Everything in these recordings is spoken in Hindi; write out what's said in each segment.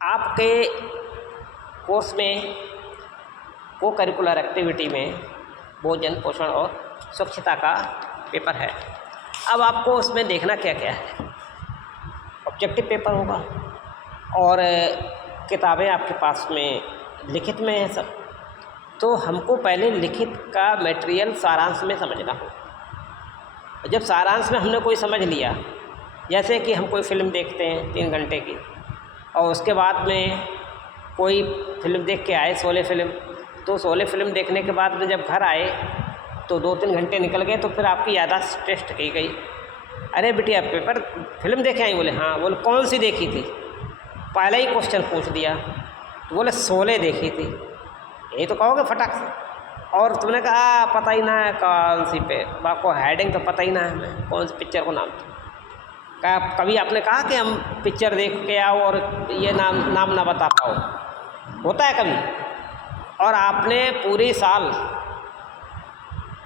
आपके कोर्स में को करिकुलर एक्टिविटी में भोजन पोषण और स्वच्छता का पेपर है। अब आपको उसमें देखना क्या क्या है। ऑब्जेक्टिव पेपर होगा और किताबें आपके पास में लिखित में है सब। तो हमको पहले लिखित का मटेरियल सारांश में समझना हो। जब सारांश में हमने कोई समझ लिया, जैसे कि हम कोई फ़िल्म देखते हैं 3 घंटे की, और उसके बाद में कोई फ़िल्म देख के आए, शोले फ़िल्म, तो शोले फ़िल्म देखने के बाद में जब घर आए तो 2-3 घंटे निकल गए, तो फिर आपकी याददाश्त टेस्ट की गई। अरे बिटिया पेपर फ़िल्म देखे आई? बोले हाँ। बोले कौन सी देखी थी? पहला ही क्वेश्चन पूछ दिया। तो बोले शोले देखी थी। यही तो कहोगे फटाक से। और तुमने कहा पता ही ना है कौन सी पे, आपको हेडिंग तो पता ही ना है हमें कौन सी पिक्चर को नाम था। कभी आपने कहा कि हम पिक्चर देख के आओ और ये नाम ना बता पाओ? होता है कभी? और आपने पूरे साल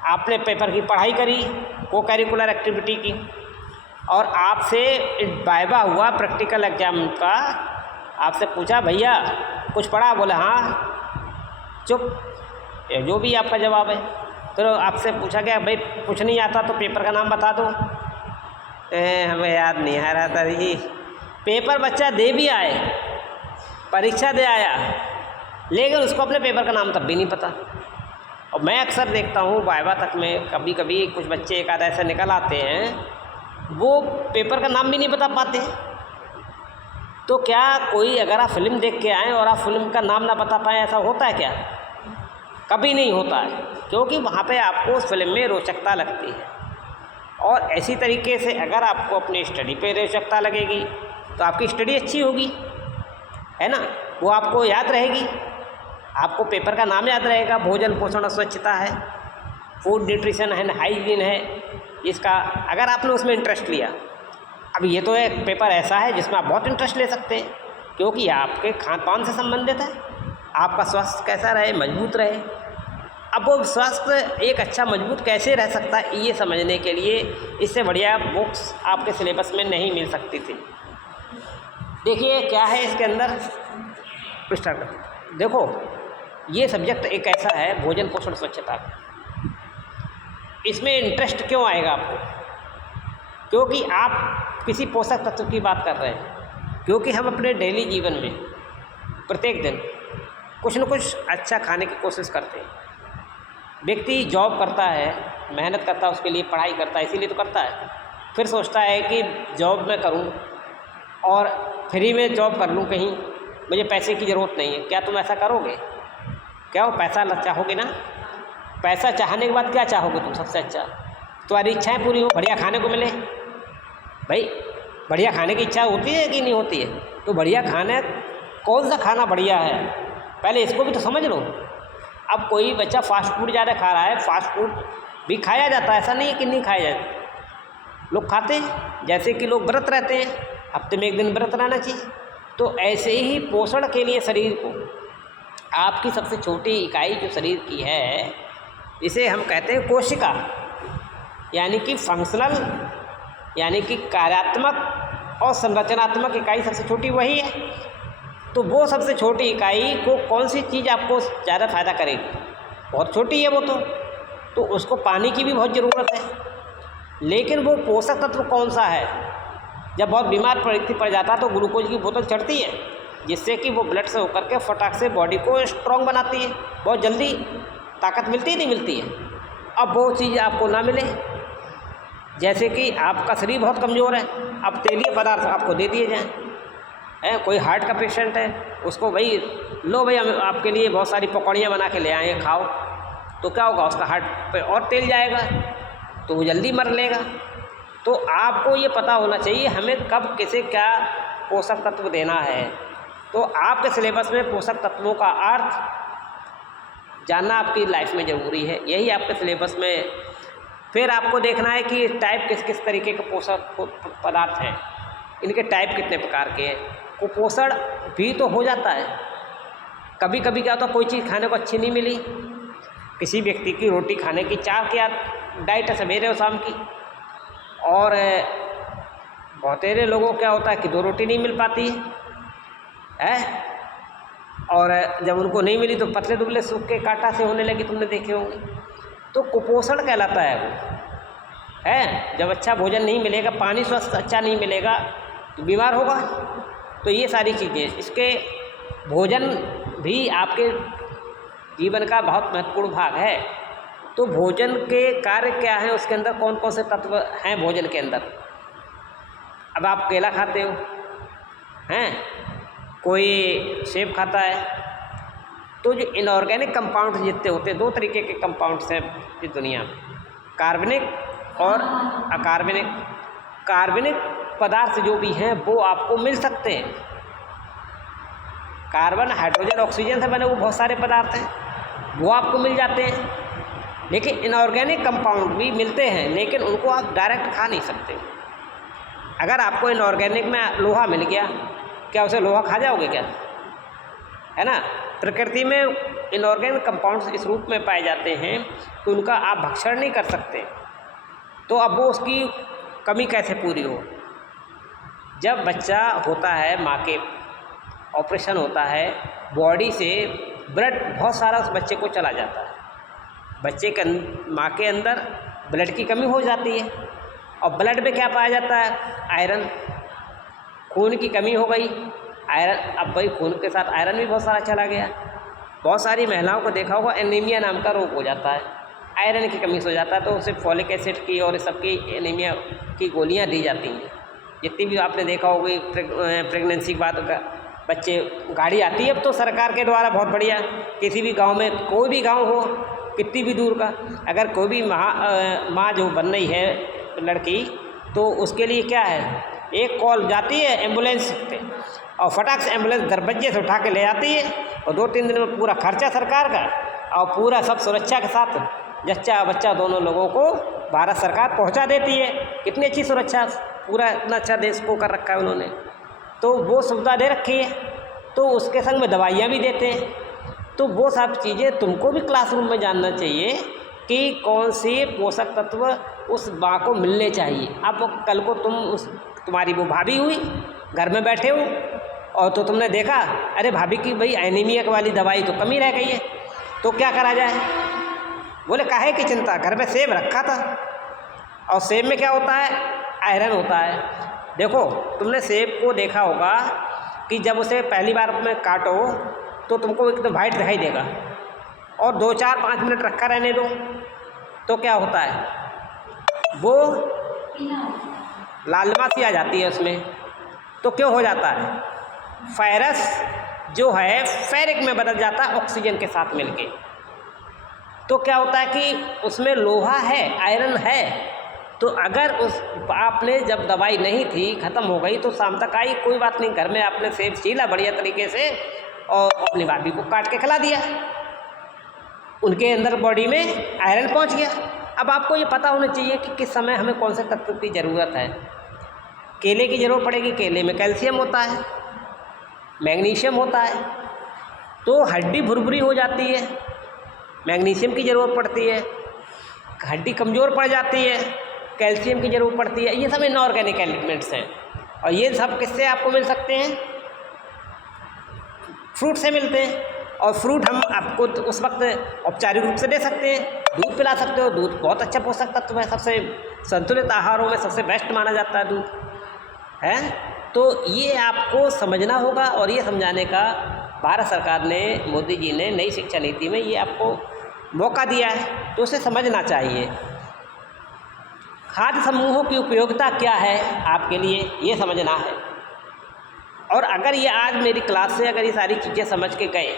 आपने पेपर की पढ़ाई करी, को करिकुलर एक्टिविटी की, और आपसे वाइवा हुआ प्रैक्टिकल एग्जाम का। आपसे पूछा भैया कुछ पढ़ा? बोले हाँ। चुप, जो भी आपका जवाब है। तो आपसे पूछा गया भाई कुछ नहीं आता तो पेपर का नाम बता दो। हमें याद नहीं आ रहा था जी। पेपर बच्चा दे भी आए, परीक्षा दे आया, लेकिन उसको अपने पेपर का नाम तब भी नहीं पता। और मैं अक्सर देखता हूँ वाइवा तक में कभी कभी कुछ बच्चे एक आधा ऐसे निकल आते हैं, वो पेपर का नाम भी नहीं बता पाते। तो क्या कोई अगर आप फिल्म देख के आएँ और आप फिल्म का नाम ना बता पाएँ, ऐसा होता है क्या? कभी नहीं होता है, क्योंकि वहाँ पे आपको उस फिल्म में रोचकता लगती है। और ऐसी तरीके से अगर आपको अपनी स्टडी पे रोचकता लगेगी तो आपकी स्टडी अच्छी होगी, है ना? वो आपको याद रहेगी, आपको पेपर का नाम याद रहेगा। भोजन पोषण और स्वच्छता है, फूड न्यूट्रिशन एंड हाइजीन है इसका, अगर आपने उसमें इंटरेस्ट लिया। अब ये तो एक पेपर ऐसा है जिसमें आप बहुत इंटरेस्ट ले सकते हैं, क्योंकि आपके खान पान से संबंधित है। आपका स्वास्थ्य कैसा रहे, मजबूत रहे। अब वो स्वास्थ्य एक अच्छा मजबूत कैसे रह सकता है, ये समझने के लिए इससे बढ़िया बुक्स आपके सिलेबस में नहीं मिल सकती थी। देखिए क्या है इसके अंदर, स्टार्ट कर। देखो ये सब्जेक्ट एक ऐसा है भोजन पोषण स्वच्छता, इसमें इंटरेस्ट क्यों आएगा आपको? क्योंकि आप किसी पोषक तत्व की बात कर रहे हैं। क्योंकि हम अपने डेली जीवन में प्रत्येक दिन कुछ न कुछ अच्छा खाने की कोशिश करते हैं। व्यक्ति जॉब करता है, मेहनत करता है, उसके लिए पढ़ाई करता है, इसीलिए तो करता है। फिर सोचता है कि जॉब मैं करूं और फ्री में जॉब कर लूं कहीं, मुझे पैसे की ज़रूरत नहीं है। क्या तुम ऐसा करोगे? क्या वो पैसा चाहोगे ना? पैसा चाहने के बाद क्या चाहोगे तुम? सबसे अच्छा तुम्हारी इच्छाएं पूरी हो, बढ़िया खाने को मिले। भाई बढ़िया खाने की इच्छा होती है कि नहीं होती है? तो बढ़िया खाना, कौन सा खाना बढ़िया है पहले इसको भी तो समझ लो। अब कोई बच्चा फास्ट फूड ज़्यादा खा रहा है, फास्ट फूड भी खाया जाता है, ऐसा नहीं है कि नहीं खाया जाता, लोग खाते हैं। जैसे कि लोग व्रत रहते हैं, हफ्ते में 1 दिन व्रत रहना चाहिए। तो ऐसे ही पोषण के लिए शरीर को, आपकी सबसे छोटी इकाई जो शरीर की है, इसे हम कहते हैं कोशिका, यानी कि फंक्शनल, यानी कि कार्यात्मक और संरचनात्मक इकाई सबसे छोटी वही है। तो वो सबसे छोटी इकाई को कौन सी चीज़ आपको ज़्यादा फ़ायदा करेगी? बहुत छोटी है वो तो उसको पानी की भी बहुत ज़रूरत है। लेकिन वो पोषक तत्व कौन सा है? जब बहुत बीमार पड़ जाता है तो ग्लूकोज की बोतल चढ़ती है, जिससे कि वो ब्लड से होकर के फटाक से बॉडी को स्ट्रॉन्ग बनाती है, बहुत जल्दी ताकत मिलती ही नहीं मिलती है। अब वो चीज़ आपको ना मिले, जैसे कि आपका शरीर बहुत कमज़ोर है, अब तेलीय पदार्थ आपको दे दिए जाएँ। कोई हार्ट का पेशेंट है, उसको भाई लो भाई हम आपके लिए बहुत सारी पकौड़ियाँ बना के ले आए हैं, खाओ, तो क्या होगा? उसका हार्ट पे और तेल जाएगा तो वो जल्दी मर लेगा। तो आपको ये पता होना चाहिए हमें कब किसे क्या पोषक तत्व देना है। तो आपके सिलेबस में पोषक तत्वों का अर्थ जानना आपकी लाइफ में ज़रूरी है, यही आपके सिलेबस में। फिर आपको देखना है कि टाइप किस किस तरीके के पोषक पदार्थ हैं, इनके टाइप कितने प्रकार के हैं। कुपोषण भी तो हो जाता है, कभी कभी क्या होता है, कोई चीज़ खाने को अच्छी नहीं मिली, किसी व्यक्ति की रोटी खाने की 4 की डाइट है सवेरे और शाम की, और बहुतेरे लोगों क्या होता है कि 2 रोटी नहीं मिल पाती है। है। और जब उनको नहीं मिली तो पतले दुबले सूख के कांटा से होने लगी, तुमने देखे होंगे। तो कुपोषण कहलाता है वो, है। जब अच्छा भोजन नहीं मिलेगा, पानी स्वस्थ अच्छा नहीं मिलेगा तो बीमार होगा। तो ये सारी चीज़ें, इसके भोजन भी आपके जीवन का बहुत महत्वपूर्ण भाग है। तो भोजन के कार्य क्या हैं, उसके अंदर कौन कौन से तत्व हैं भोजन के अंदर। अब आप केला खाते हो, हैं, कोई सेब खाता है, तो जो इनऑर्गेनिक कंपाउंड जितने होते हैं, दो तरीके के कंपाउंड्स हैं इस दुनिया में, कार्बनिक और अकार्बनिक। कार्बनिक पदार्थ जो भी हैं वो आपको मिल सकते हैं। कार्बन, हाइड्रोजन, ऑक्सीजन से बने वो बहुत सारे पदार्थ हैं, वो आपको मिल जाते हैं। लेकिन इनऑर्गेनिक कंपाउंड भी मिलते हैं, लेकिन उनको आप डायरेक्ट खा नहीं सकते। अगर आपको इनऑर्गेनिक में लोहा मिल गया, क्या उसे लोहा खा जाओगे क्या, है ना। प्रकृति में इनऑर्गेनिक कंपाउंड्स इस रूप में पाए जाते हैं कि उनका आप भक्षण नहीं कर सकते। तो अब वो उसकी कमी कैसे पूरी हो। जब बच्चा होता है, माँ के ऑपरेशन होता है, बॉडी से ब्लड बहुत सारा उस बच्चे को चला जाता है। बच्चे के माँ के अंदर ब्लड की कमी हो जाती है, और ब्लड में क्या पाया जाता है, आयरन। खून की कमी हो गई, आयरन, अब भाई खून के साथ आयरन भी बहुत सारा चला गया। बहुत सारी महिलाओं को देखा होगा एनीमिया नाम का रोग हो जाता है, आयरन की कमी से हो जाता है। तो उसे फॉलिक एसिड की और इस सब की एनीमिया की गोलियां दी जाती हैं। जितनी भी आपने देखा होगी प्रेगनेंसी के बाद का बच्चे, गाड़ी आती है अब तो सरकार के द्वारा बहुत बढ़िया, किसी भी गांव में, कोई भी गांव हो, कितनी भी दूर का, अगर कोई भी माँ जो बन रही है लड़की, तो उसके लिए क्या है, एक कॉल जाती है एम्बुलेंस पे, और फटाक से एम्बुलेंस दरबज्जे से उठा के ले आती है, और 2-3 दिन में पूरा खर्चा सरकार का, और पूरा सब सुरक्षा के साथ जच्चा बच्चा दोनों लोगों को भारत सरकार पहुंचा देती है। कितनी अच्छी सुरक्षा, पूरा इतना अच्छा देश को कर रखा है उन्होंने, तो वो सुविधा दे रखी है। तो उसके संग में दवाइयाँ भी देते हैं। तो वो सब चीज़ें तुमको भी क्लासरूम में जानना चाहिए कि कौन से पोषक तत्व उस माँ को मिलने चाहिए। अब कल को तुम्हारी वो भाभी हुई, घर में बैठे हो, और तो तुमने देखा, अरे भाभी की भाई एनीमिया वाली दवाई तो कमी रह गई है, तो क्या करा जाए। बोले काहे की चिंता, घर में सेब रखा था, और सेब में क्या होता है, आयरन होता है। देखो, तुमने सेब को देखा होगा कि जब उसे पहली बार में काटो तो तुमको एकदम वाइट दिखाई देगा, और 2-4-5 मिनट रखा रहने दो तो क्या होता है, वो लालिमा सी आ जाती है उसमें। तो क्यों हो जाता है, फेरस जो है फेरिक में बदल जाता है ऑक्सीजन के साथ मिलके। तो क्या होता है कि उसमें लोहा है, आयरन है। तो अगर उस आपने जब दवाई नहीं थी, ख़त्म हो गई, तो शाम तक आई, कोई बात नहीं, घर में आपने सेब छीला बढ़िया तरीके से और अपनी भाभी को काट के खिला दिया, उनके अंदर बॉडी में आयरन पहुंच गया। अब आपको ये पता होना चाहिए कि किस समय हमें कौन से तत्व की ज़रूरत है। केले की ज़रूरत पड़ेगी, केले में कैल्शियम होता है, मैग्नीशियम होता है, तो हड्डी भुरभुरी हो जाती है, मैग्नीशियम की ज़रूरत पड़ती है, हड्डी कमज़ोर पड़ जाती है, कैल्शियम की ज़रूरत पड़ती है। ये सब इनऑर्गेनिक एलिमेंट्स हैं, और ये सब किससे आपको मिल सकते हैं, फ्रूट से मिलते हैं। और फ्रूट हम आपको उस वक्त औपचारिक रूप से दे सकते हैं, दूध पिला सकते हो। दूध बहुत अच्छा पोषक तत्व है, सबसे संतुलित आहारों में सबसे बेस्ट माना जाता है दूध, है। तो ये आपको समझना होगा, और ये समझाने का भारत सरकार ने, मोदी जी ने नई शिक्षा नीति में ये आपको मौका दिया है, तो उसे समझना चाहिए। खाद्य समूहों की उपयोगिता क्या है आपके लिए, ये समझना है। और अगर ये आज मेरी क्लास से अगर ये सारी चीज़ें समझ के गए,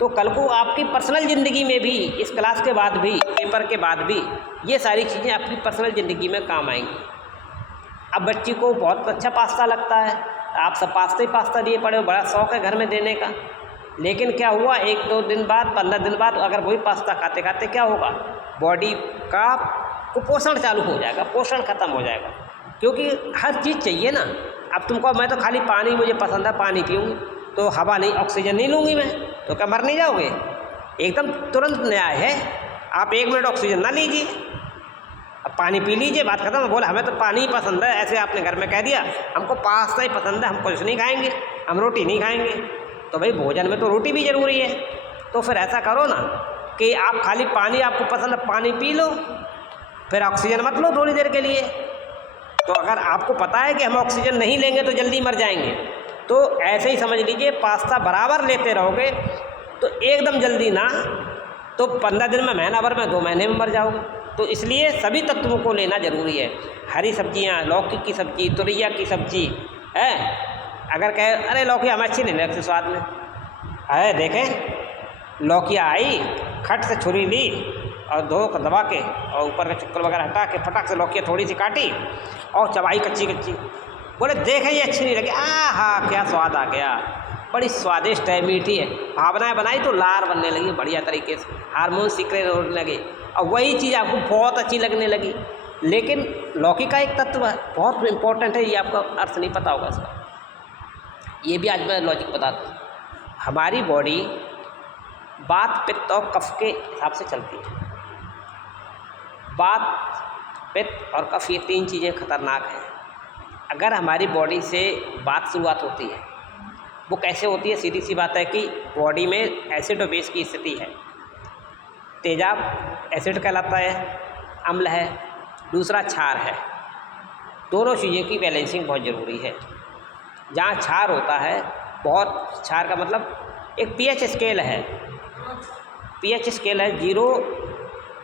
तो कल को आपकी पर्सनल ज़िंदगी में भी, इस क्लास के बाद भी, पेपर के बाद भी, ये सारी चीज़ें आपकी पर्सनल ज़िंदगी में काम आएंगी। अब बच्ची को बहुत अच्छा पास्ता लगता है, आप सब पास्ता ही पास्ता दिए पड़े हो, बड़ा शौक़ है घर में देने का, लेकिन क्या हुआ, 1-2 दिन बाद, 15 दिन बाद अगर वही पास्ता खाते खाते क्या होगा, बॉडी का कुपोषण चालू हो जाएगा, पोषण ख़त्म हो जाएगा, क्योंकि हर चीज़ चाहिए ना। अब तुमको, मैं तो खाली पानी मुझे पसंद है, पानी पीऊँगी, तो हवा नहीं, ऑक्सीजन नहीं लूँगी मैं, तो क्या मर नहीं जाओगे। एकदम तुरंत न्याय है, आप 1 मिनट ऑक्सीजन ना लीजिए, अब पानी पी लीजिए, बात खत्म। बोले हमें तो पानी ही पसंद है, ऐसे आपने घर में कह दिया, हमको पास्ता ही पसंद है, हम कुछ नहीं खाएंगे, हम रोटी नहीं खाएंगे। तो भाई भोजन में तो रोटी भी ज़रूरी है। तो फिर ऐसा करो ना कि आप खाली पानी, आपको पसंद है पानी पी लो, फिर ऑक्सीजन मत लो थोड़ी देर के लिए। तो अगर आपको पता है कि हम ऑक्सीजन नहीं लेंगे तो जल्दी मर जाएंगे, तो ऐसे ही समझ लीजिए पास्ता बराबर लेते रहोगे तो एकदम जल्दी ना, तो 15 दिन में, महीना भर में, 2 महीने में मर जाओगे। तो इसलिए सभी तत्वों को लेना ज़रूरी है। हरी सब्जियाँ, लौकी की सब्जी, तुरैया की सब्जी है। अगर कहे अरे लौकी हमें अच्छी नहीं लगती स्वाद में, है देखें लौकियाँ आई, खट से छुरी ली और धो कर दबा के और ऊपर का चुक्कर वगैरह हटा के फटाक से लौकियाँ थोड़ी सी काटी और चबाई कच्ची कच्ची। बोले देखें ये अच्छी नहीं लगी, हाँ क्या स्वाद आ गया, बड़ी स्वादिष्ट है, मीठी है। भावनाएं बनाई तो लार बनने लगी बढ़िया तरीके से, हार्मोन सीक्रेट होने लगे और वही चीज़ आपको बहुत अच्छी लगने लगी। लेकिन लौकी का एक तत्व है बहुत इंपॉर्टेंट है, ये आपका अर्थ नहीं पता होगा इसका, ये भी आज मैं लॉजिक बताता हूँ। हमारी बॉडी वात, पित्त और कफ के हिसाब से चलती है। वात, पित्त और कफ ये 3 चीज़ें खतरनाक हैं। अगर हमारी बॉडी से वात शुरुआत होती है, वो कैसे होती है? सीधी सी बात है कि बॉडी में एसिड और बेस की स्थिति है। तेजाब एसिड कहलाता है, अम्ल है, दूसरा क्षार है। दोनों चीज़ों की बैलेंसिंग बहुत ज़रूरी है। जहाँ क्षार होता है, बहुत क्षार का मतलब एक पीएच स्केल है, पीएच स्केल है 0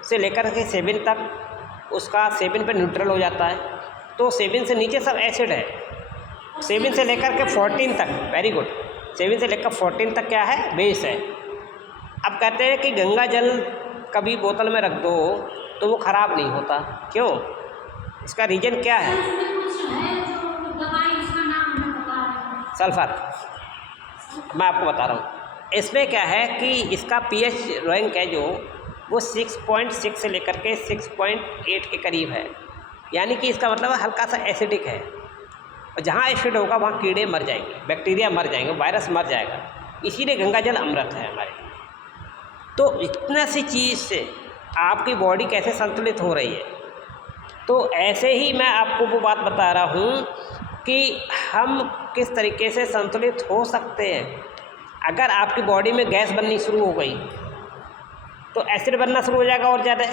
से लेकर के 7 तक, उसका 7 पे न्यूट्रल हो जाता है। तो 7 से नीचे सब एसिड है, 7 से लेकर के 14 तक, वेरी गुड, 7 से लेकर 14 तक क्या है? बेस है। अब कहते हैं कि गंगा जल कभी बोतल में रख दो तो वो ख़राब नहीं होता, क्यों? इसका रीज़न क्या है? सल्फर, मैं आपको बता रहा हूँ। इसमें क्या है कि इसका पीएच रैंक है जो वो 6.6 से लेकर के 6.8 के करीब है, यानी कि इसका मतलब हल्का सा एसिडिक है। और जहाँ एसिड होगा वहाँ कीड़े मर जाएंगे, बैक्टीरिया मर जाएंगे, वायरस मर जाएगा। इसीलिए गंगा जल अमृत है हमारे लिए। तो इतना सी चीज़ से आपकी बॉडी कैसे संतुलित हो रही है, तो ऐसे ही मैं आपको वो बात बता रहा हूँ कि हम किस तरीके से संतुलित हो सकते हैं। अगर आपकी बॉडी में गैस बननी शुरू हो गई तो एसिड बनना शुरू हो जाएगा और ज़्यादा,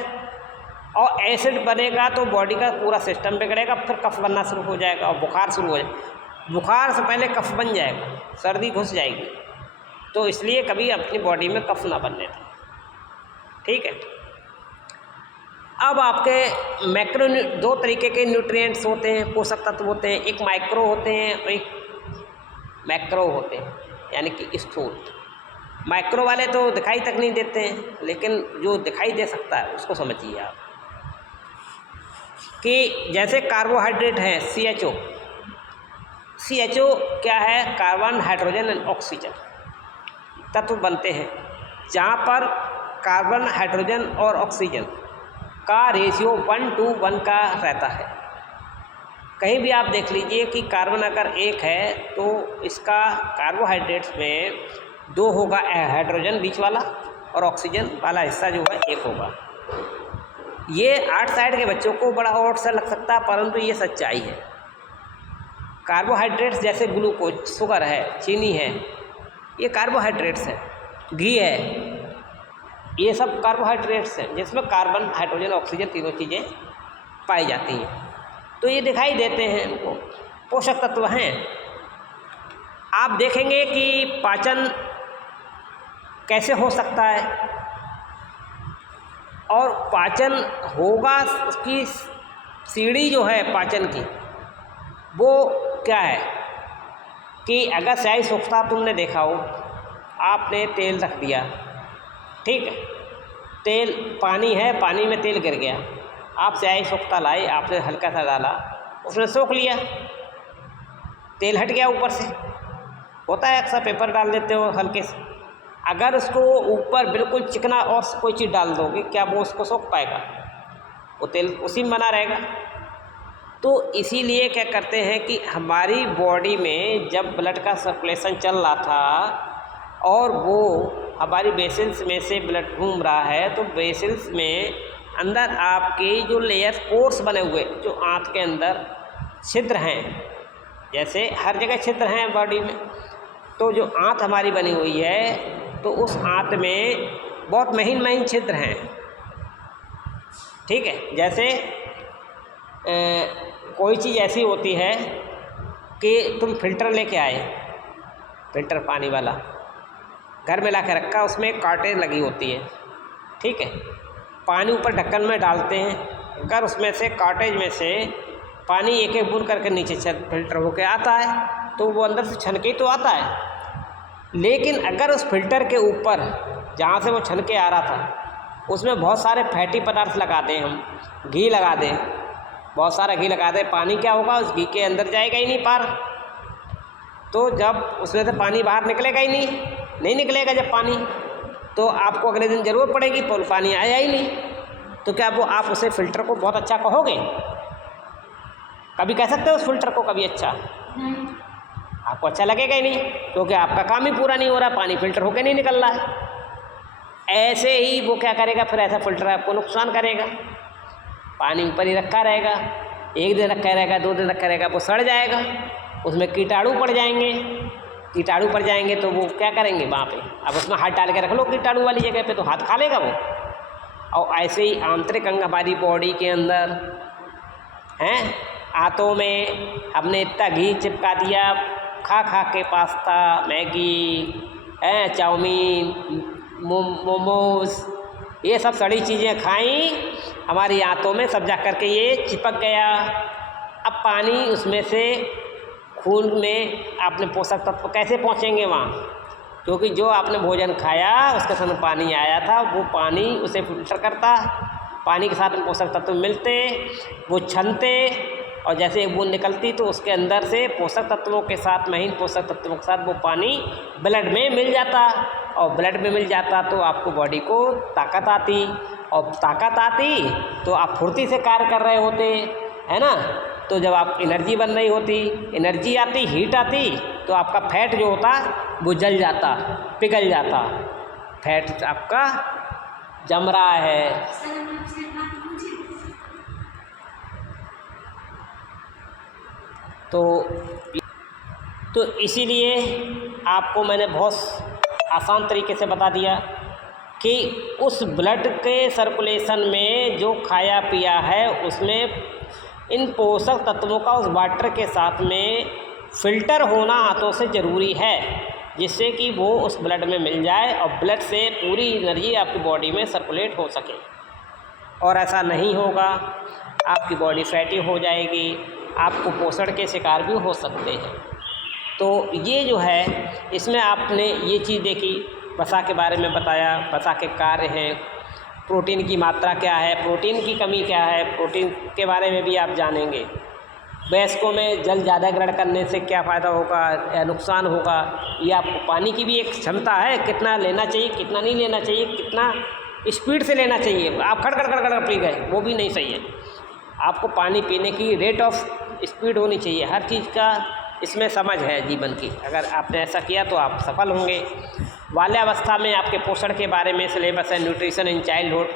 और एसिड बनेगा तो बॉडी का पूरा सिस्टम बिगड़ेगा, फिर कफ बनना शुरू हो जाएगा और बुखार शुरू हो जाएगा। बुखार से पहले कफ बन जाएगा, सर्दी घुस जाएगी। तो इसलिए कभी अपनी बॉडी में कफ ना बनने दें, ठीक है। अब आपके मैक्रो 2 तरीके के न्यूट्रिएंट्स होते हैं, पोषक तत्व होते हैं, एक माइक्रो होते हैं और एक मैक्रो होते हैं, यानी कि स्थूल। माइक्रो वाले तो दिखाई तक नहीं देते हैं, लेकिन जो दिखाई दे सकता है उसको समझिए आप। कि जैसे कार्बोहाइड्रेट है CHO, CHO क्या है? कार्बन, हाइड्रोजन एंड ऑक्सीजन तत्व बनते हैं, जहाँ पर कार्बन, हाइड्रोजन और ऑक्सीजन का रेशियो 1:1 का रहता है। कहीं भी आप देख लीजिए कि कार्बन अगर 1 है तो इसका कार्बोहाइड्रेट्स में 2 होगा हाइड्रोजन बीच वाला, और ऑक्सीजन वाला हिस्सा जो है 1 होगा। ये 8 साइड के बच्चों को बड़ा ऑड सा लग सकता है, परंतु ये सच्चाई है। कार्बोहाइड्रेट्स जैसे ग्लूकोज, शुगर है, चीनी है, ये कार्बोहाइड्रेट्स है, घी है, ये सब कार्बोहाइड्रेट्स हैं जिसमें कार्बन, हाइड्रोजन, ऑक्सीजन तीनों चीज़ें पाई जाती हैं। तो ये दिखाई देते हैं, इनको पोषक तत्व हैं। आप देखेंगे कि पाचन कैसे हो सकता है, और पाचन होगा, उसकी सीढ़ी जो है पाचन की वो क्या है कि अगर स्याही सोखता तुमने देखा हो, आपने तेल रख दिया, ठीक है, तेल, पानी है, पानी में तेल गिर गया, आप स्याही सोखता लाए, आपने हल्का सा डाला, उसने सोख लिया, तेल हट गया ऊपर से। होता है अक्सर, पेपर डाल देते हो हल्के से, अगर उसको ऊपर बिल्कुल चिकना और कोई चीज़ डाल दोगे, क्या वो उसको सोख पाएगा? वो तेल उसी में बना रहेगा। तो इसीलिए क्या करते हैं कि हमारी बॉडी में जब ब्लड का सर्कुलेशन चल रहा था और वो हमारी वेसल्स में से ब्लड घूम रहा है, तो वेसल्स में अंदर आपके जो लेयर पोर्स बने हुए, जो आँत के अंदर छिद्र हैं, जैसे हर जगह छिद्र हैं बॉडी में, तो जो आँत हमारी बनी हुई है तो उस आँत में बहुत महीन महीन छिद्र हैं। ठीक है, जैसे कोई चीज़ ऐसी होती है कि तुम फ़िल्टर लेके आए, फ़िल्टर पानी वाला घर में ला के रखा, उसमें कांटे लगी होती है। ठीक है, पानी ऊपर ढक्कन में डालते हैं, अगर उसमें से काटेज में से पानी एक एक बूंद करके नीचे फ़िल्टर होके आता है तो वो अंदर से छन के ही तो आता है। लेकिन अगर उस फ़िल्टर के ऊपर जहाँ से वो छन के आ रहा था उसमें बहुत सारे फैटी पदार्थ लगा दें, हम घी लगा दें, बहुत सारा घी लगा दें, पानी क्या होगा, उस घी के अंदर जाएगा ही नहीं पार, तो जब उसमें से पानी बाहर निकलेगा ही नहीं निकलेगा जब पानी, तो आपको अगले दिन ज़रूरत पड़ेगी, तो पानी आया ही नहीं, तो क्या वो आप उसे फ़िल्टर को बहुत अच्छा कहोगे? कभी कह सकते हो उस फ़िल्टर को कभी अच्छा? आपको अच्छा लगेगा ही नहीं, क्योंकि आपका काम ही पूरा नहीं हो रहा, पानी फ़िल्टर होकर नहीं निकल रहा है। ऐसे ही वो क्या करेगा, फिर ऐसा फ़िल्टर आपको नुकसान करेगा। पानी ऊपर ही रखा रहेगा, एक दिन रखा रहेगा, 2 दिन रखा रहेगा, वो सड़ जाएगा, उसमें कीटाणु पड़ जाएंगे, कीटाणु पड़ जाएंगे तो वो क्या करेंगे वहाँ पे, अब उसमें हाथ डाल के रख लो कीटाणु वाली जगह पे, तो हाथ खा लेगा वो। और ऐसे ही आंतरिक अंग हमारी बॉडी के अंदर हैं, आंतों में हमने इतना घी चिपका दिया, खा खा के पास्ता, मैगी, चाउमीन, मोमोज, ये सब सड़ी चीज़ें खाई, हमारी आंतों में सब जा कर के ये चिपक गया। अब पानी उसमें से खून में आपने पोषक तत्व कैसे पहुँचेंगे वहाँ, क्योंकि जो आपने भोजन खाया उसके साथ पानी आया था, वो पानी उसे फिल्टर करता, पानी के साथ में पोषक तत्व मिलते, वो छनते, और जैसे एक बूंद निकलती तो उसके अंदर से पोषक तत्वों के साथ, महीन पोषक तत्वों के साथ वो पानी ब्लड में मिल जाता, और ब्लड में मिल जाता तो आपको बॉडी को ताकत आती, और ताकत आती तो आप फुर्ती से कार्य कर रहे होते, है ना। तो जब आप एनर्जी बन रही होती, एनर्जी आती, हीट आती, तो आपका फैट जो होता वो जल जाता, पिघल जाता, फैट आपका जम रहा है। तो इसीलिए आपको मैंने बहुत आसान तरीके से बता दिया कि उस ब्लड के सर्कुलेशन में जो खाया पिया है उसमें इन पोषक तत्वों का उस वाटर के साथ में फ़िल्टर होना हाथों से ज़रूरी है, जिससे कि वो उस ब्लड में मिल जाए और ब्लड से पूरी एनर्जी आपकी बॉडी में सर्कुलेट हो सके। और ऐसा नहीं होगा, आपकी बॉडी फैटी हो जाएगी, आपको पोषण के शिकार भी हो सकते हैं। तो ये जो है, इसमें आपने ये चीज़ देखी, वसा के बारे में बताया, वसा के कार्य हैं, प्रोटीन की मात्रा क्या है, प्रोटीन की कमी क्या है, प्रोटीन के बारे में भी आप जानेंगे। वयस्कों में जल ज़्यादा ग्रहण करने से क्या फ़ायदा होगा या नुकसान होगा, ये आपको पानी की भी एक क्षमता है, कितना लेना चाहिए, कितना नहीं लेना चाहिए, कितना स्पीड से लेना चाहिए। आप खड़ खड़ खड़ खड़ पी गए, वो भी नहीं सही है। आपको पानी पीने की रेट ऑफ स्पीड होनी चाहिए। हर चीज़ का इसमें समझ है जीवन की, अगर आपने ऐसा किया तो आप सफल होंगे। बाल्यावस्था में आपके पोषण के बारे में सिलेबस है, न्यूट्रिशन इन चाइल्डहुड।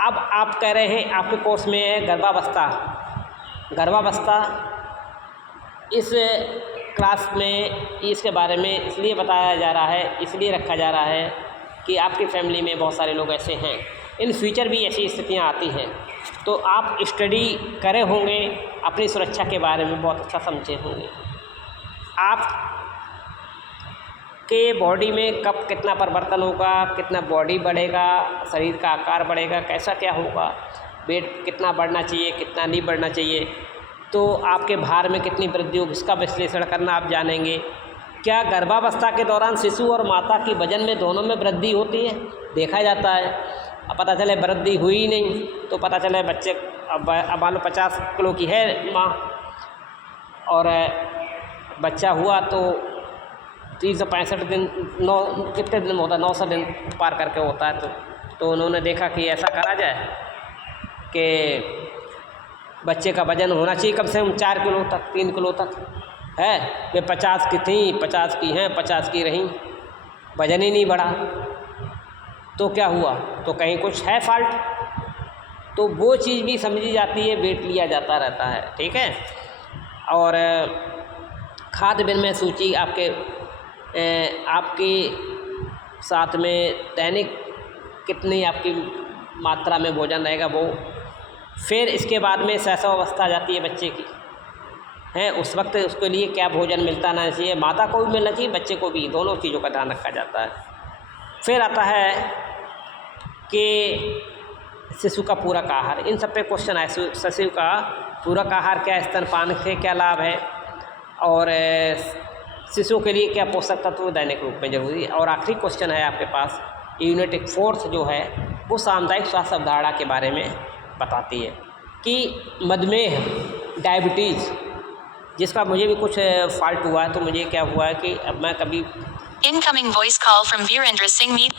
अब आप कह रहे हैं आपके कोर्स में है गर्भावस्था। गर्भावस्था इस क्लास में इसके बारे में इसलिए बताया जा रहा है, इसलिए रखा जा रहा है कि आपकी फैमिली में बहुत सारे लोग ऐसे हैं, इन फ्यूचर भी ऐसी स्थितियां आती हैं, तो आप स्टडी करे होंगे, अपनी सुरक्षा के बारे में बहुत अच्छा समझे होंगे। आप के बॉडी में कब कितना परिवर्तन होगा, कितना बॉडी बढ़ेगा, शरीर का आकार बढ़ेगा, कैसा क्या होगा, वेट कितना बढ़ना चाहिए, कितना नहीं बढ़ना चाहिए, तो आपके भार में कितनी वृद्धि होगी, इसका विश्लेषण करना आप जानेंगे। क्या गर्भावस्था के दौरान शिशु और माता की वजन में दोनों में वृद्धि होती है? देखा जाता है। अब पता चले वृद्धि हुई ही नहीं, तो पता चले बच्चे अब मान लो 50 किलो की है माँ, और बच्चा हुआ तो 365 दिन, कितने दिन होता है, 900 दिन पार करके होता है। तो उन्होंने देखा कि ऐसा करा जाए कि बच्चे का वजन होना चाहिए कम से कम 4 किलो तक, 3 किलो तक है। वे 50 की थी, 50 की हैं, 50 की रहीं, वजन ही नहीं बढ़ा। तो क्या हुआ, तो कहीं कुछ है फॉल्ट, तो वो चीज़ भी समझी जाती है, वेट लिया जाता रहता है। ठीक है। और खाद्य विनिमय सूची आपके साथ में दैनिक कितनी आपकी मात्रा में भोजन रहेगा वो। फिर इसके बाद में शैशवावस्था आ जाती है बच्चे की, हैं, उस वक्त उसके लिए क्या भोजन मिलता ना चाहिए, माता को भी मिलना चाहिए, बच्चे को भी, दोनों चीज़ों का ध्यान रखा जाता है। फिर आता है कि शिशु का पूरक आहार, इन सब पे क्वेश्चन आए। शिशु का पूरक आहार क्या है, स्तनपान से क्या लाभ है, और शिशु के लिए क्या पोषक तत्व दैनिक रूप में जरूरी है। और आखिरी क्वेश्चन है आपके पास, यूनिट 4 जो है वो सामुदायिक स्वास्थ्य अवधारणा के बारे में बताती है कि मधुमेह, डायबिटीज़, जिसका मुझे भी कुछ फॉल्ट हुआ है, तो मुझे क्या हुआ है कि अब मैं कभी Incoming voice call from Virendra Singh Meet.